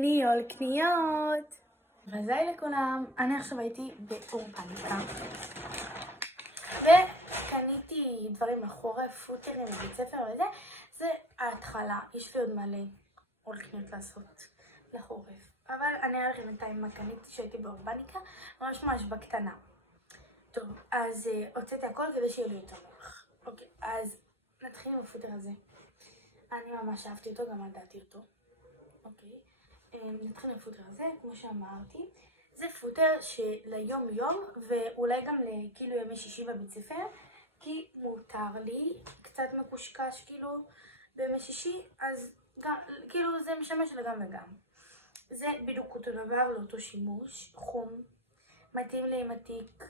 ניהול קניות. מזל לכולם, אני עכשיו הייתי באורבניקה וקניתי דברים לחורף, פוטרים בבית ספר וזה, זה ההתחלה, יש לי עוד מלא עוד קניות לעשות לחורף, אבל אני אראה לכם בינתיים מה קניתי שהייתי באורבניקה, ממש בקטנה. טוב, אז הוצאתי הכל כדי שיהיה לי יותר נוח. אוקיי, אז נתחיל עם הפוטר הזה. אני ממש אהבתי אותו, גם עדעתי אותו. אוקיי, נתחיל עם הפוטר הזה, כמו שאמרתי. זה פוטר שליום יום, ואולי גם כאילו ימי שישי בבית ספר, כי מותר לי, קצת מקושקש כאילו בימי שישי, אז גם, כאילו זה משמש לגם וגם. זה בדיוק אותו דבר, לאותו שימוש, חום, מתאים לי עם התיק,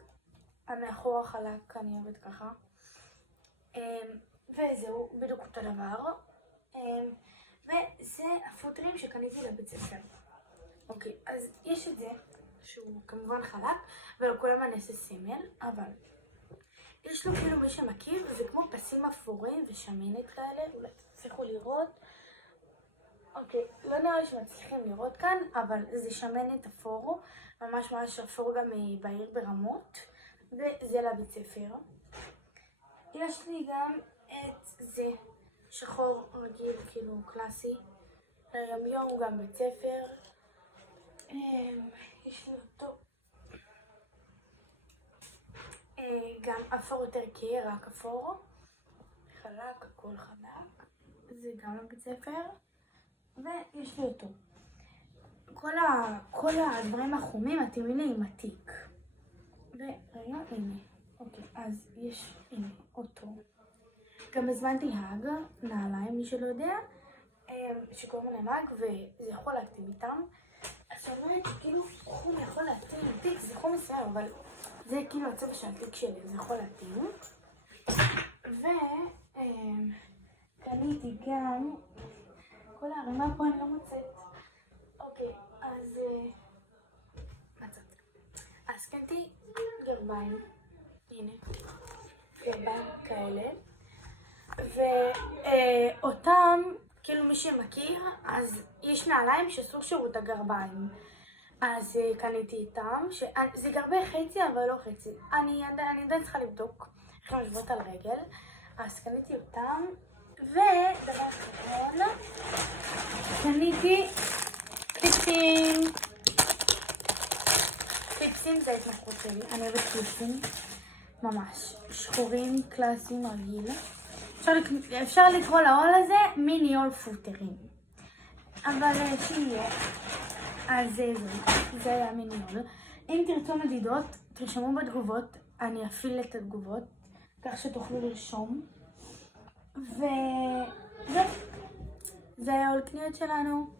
המאחור החלק, אני אוהבת ככה. וזהו, בדיוק אותו דבר. וזה הפוטרים שקניתי לבית ספר. אוקיי, אז יש את זה, שהוא כמובן חלק, ולכולם אני אעשה סמל, אבל יש לו כאילו מי שמכיר, זה כמו פסים אפורים ושמנת כאלה, אולי תצליחו לראות. אוקיי, לא נראה לי שמצליחים לראות כאן, אבל זה שמנת אפור, ממש אפור גם בעיר ברמות, וזה לבית ספר. יש לי גם את זה, שחור רגיל, כאילו קלאסי, ליום גם בית ספר. יש לי אותו גם אפור יותר כהה, רק אפור חלק, הכל חלק, זה גם לבית ספר. ויש לי אותו, כל הדברים החומים מתאימים לי עם התיק. ורגע, הנה, אוקיי, אז יש, הנה, אותו. גם הזמנתי האג, נעליים, מי שלא יודע, שקוראים להם האג, וזה יכול להתאים איתם. אז אני אומרת שכאילו חום יכול להתאים עם תיק, זה חום מסוים, אבל זה כאילו הצבע של התיק שלי, זה יכול להתאים. וקניתי גם, כל הערימה פה אני לא מוצאת. אוקיי, אז מצאתי. אז קניתי גרביים, הנה, גרביים כאלה. ואותם, כאילו מי שמכיר, אז יש נעליים שאסור שיראו את הגרביים. אז קניתי איתם, זה גרבי חצי אבל לא חצי. אני עדיין צריכה לבדוק איך הם יושבות על רגל. אז קניתי אותם, ודבר אחרון, קניתי קליפסים. קליפסים זה ההתמחות שלי, אני אוהבת קליפסים. ממש, שחורים, קלאסיים, רגיל. אפשר לקרוא לעול הזה מיני עול פוטרים. אבל שיהיה. אז זה היה מיני עול. אם תרצו מדידות, תרשמו בתגובות. אני אפעיל את התגובות, כך שתוכלו לרשום. וזה היה עול קניות שלנו.